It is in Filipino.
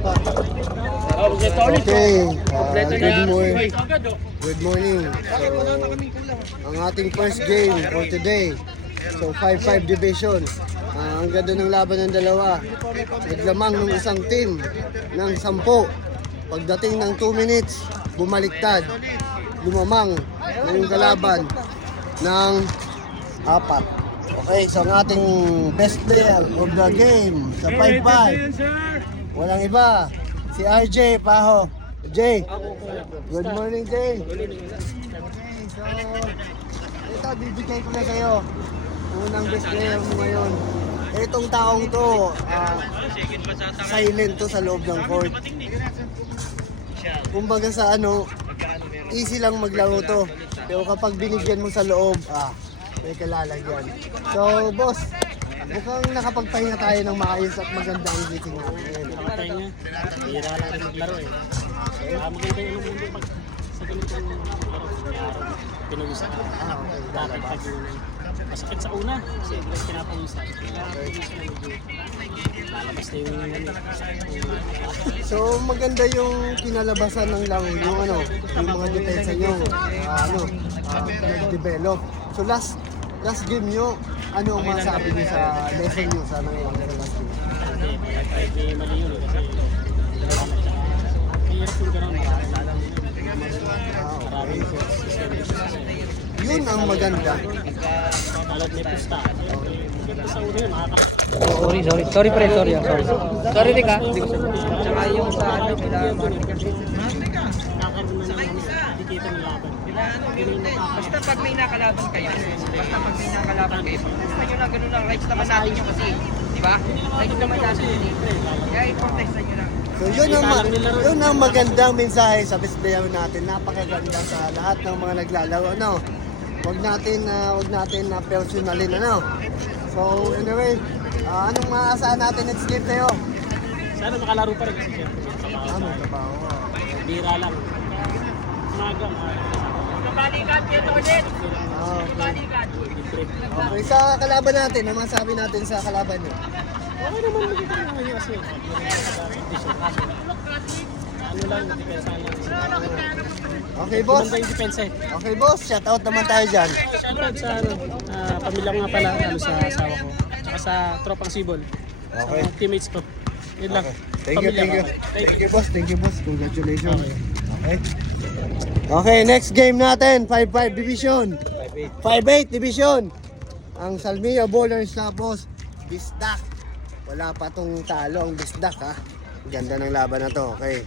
pa. Okay, good morning. So, ang ating first game for today. So, 5-5 division. Ang ganda ng laban ng dalawa. Naglamang ng isang team ng 10. Pagdating ng 2 minutes, bumaliktad. Lumamang na yung kalaban ng 4. Okay, so ang ating best player of the game sa 5-5. Walang iba, si RJ Paho. Jay, good morning Jay. Okay, so ito, bibigay ko na sa'yo. Unang best player mo ngayon. Itong taong to, silent to sa loob ng court. Kumbaga sa easy lang maglaro to. Pero kapag binigyan mo sa loob, may kalalagyan. So boss, mukhang nakapagpahinga tayo ng maayos at maganda ang gising natin. Nakapagpahinga, hira lang rin maglaro eh. Maganda yung mundo pag sa ganitong laro. Pinawisan ka. Okay, Dapat pag-unan. Masakit sa una, kasi pinapawisan. Lalabas na yung So maganda yung kinalabasan ng laro, yung mga depensa nyo, nag-develop. So last game nyo, ano ang masabi nyo sa lesson nyo sa nangyayang sa last game? Kahit may mali yun kasi hirap yung gano'n, maraming Yun ang maganda. Talot may pusta. Sa una yun, Sorry pre, sorry. Sorry Rick ha. Tsaka yung sa kakaroon na hindi kita ng laban. Basta pag may nakalaban kayo, protesta nyo na gano'n lang, rights naman natin yung kasi, di ba? Rights naman natin yun eh. Kaya i-protesta nyo lang. So yun ang magandang mensahe sa best player natin. Napakaganda sa lahat ng mga naglalaro. Huwag natin na personalin So anyway, anong maaasahan natin next game tayo? Sana makalaro pa rin kasi siyempre. Trabaho. Bira lang. Umaga. Balikat yun ulit! Okay, sa kalaban natin, ano masabi natin sa kalaban nyo? Okay naman magiging ngayon kasi. Ano lang, depensa lang. Okay boss? Maganda yung depensa eh. Okay boss, shout out naman tayo dyan. Shoutout sa pamilya ko nga pala, sa asawa ko. Tsaka sa tropang Sibol. Okay. Sa teammates ko. Yun lang. Thank you. Pamilya ko. Thank you boss. Congratulations. Okay. Okay, next game natin, 5-5 division. 5-8 division. Ang Salmia Bowlers tapos Bisdak. Wala pa tong talo ang Bisdak ha. Ganda ng laban na to. Okay.